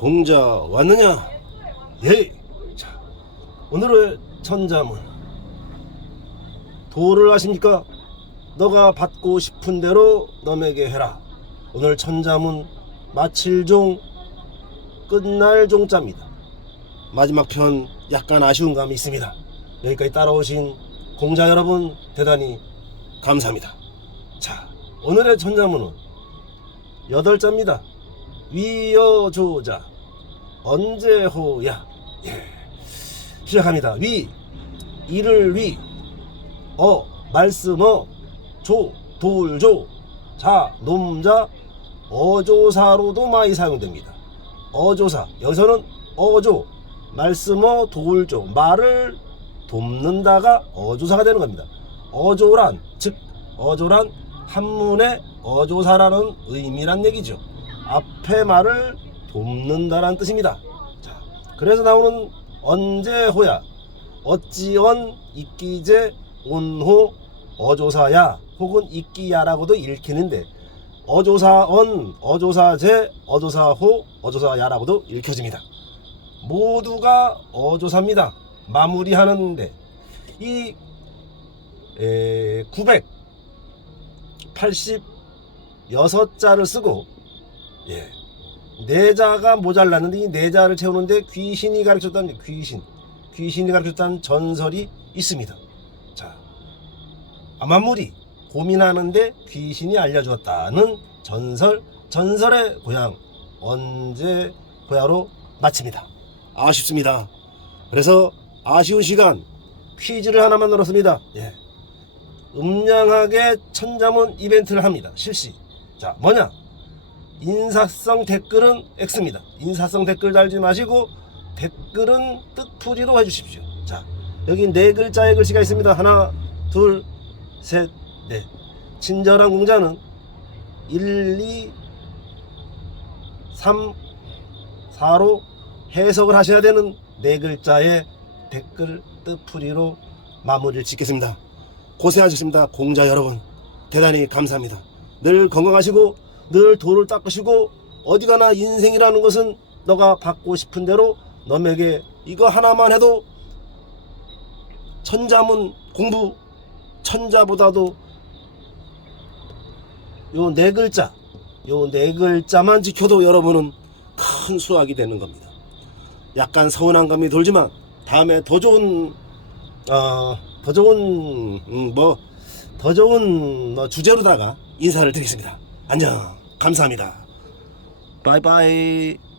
공자 왔느냐? 예. 자, 오늘의 천자문. 도를 아십니까? 너가 받고 싶은 대로 너에게 해라. 오늘 천자문 마칠 종 끝날 종자입니다. 마지막 편 약간 아쉬운 감이 있습니다. 여기까지 따라오신 공자 여러분 대단히 감사합니다. 자, 오늘의 천자문은 여덟 자입니다. 위여조자 언제호야 예. 시작합니다. 위 이를 위어 말씀어 조 돌조 자 놈자 어조사로도 많이 사용됩니다. 어조사 여기서는 어조 말씀어 돌조 말을 돕는다가 어조사가 되는 겁니다. 어조란 즉 어조란 한문의 어조사라는 의미란 얘기죠. 앞에 말을 돕는다라는 뜻입니다. 자, 그래서 나오는 언제호야 어찌언 이끼제 온호 어조사야 혹은 이끼야라고도 읽히는데 어조사언 어조사제 어조사호 어조사야라고도 읽혀집니다. 모두가 어조사입니다. 마무리하는데 이 에, 986자를 쓰고 예. 네 자가 모자랐는데 이네 자를 채우는데 귀신이 가르쳤다는 귀신 귀신이 가르쳤다는 전설이 있습니다. 자 아마무리 고민하는데 귀신이 알려주었다는 전설 전설의 고향 언제 고향으로 마칩니다. 아쉽습니다. 그래서 아쉬운 시간 퀴즈를 하나만 넣었습니다. 예. 음량하게 천자문 이벤트를 합니다. 실시. 자, 뭐냐? 인사성 댓글은 X입니다. 인사성 댓글 달지 마시고 댓글은 뜻풀이로 해주십시오. 자, 여기 네 글자의 글씨가 있습니다. 하나, 둘, 셋, 넷. 친절한 공자는 1, 2, 3, 4로 해석을 하셔야 되는 네 글자의 댓글 뜻풀이로 마무리를 짓겠습니다. 고생하셨습니다. 공자 여러분. 대단히 감사합니다. 늘 건강하시고 늘 돌을 닦으시고 어디 가나 인생이라는 것은 너가 받고 싶은 대로 너에게 이거 하나만 해도 천자문 공부 천자보다도 요 네 글자 요 네 글자만 지켜도 여러분은 큰 수확이 되는 겁니다. 약간 서운한 감이 돌지만 다음에 더 좋은 어, 더 좋은 음, 뭐더 좋은 뭐 주제로다가 인사를 드리겠습니다. 안녕 감사합니다. 바이바이.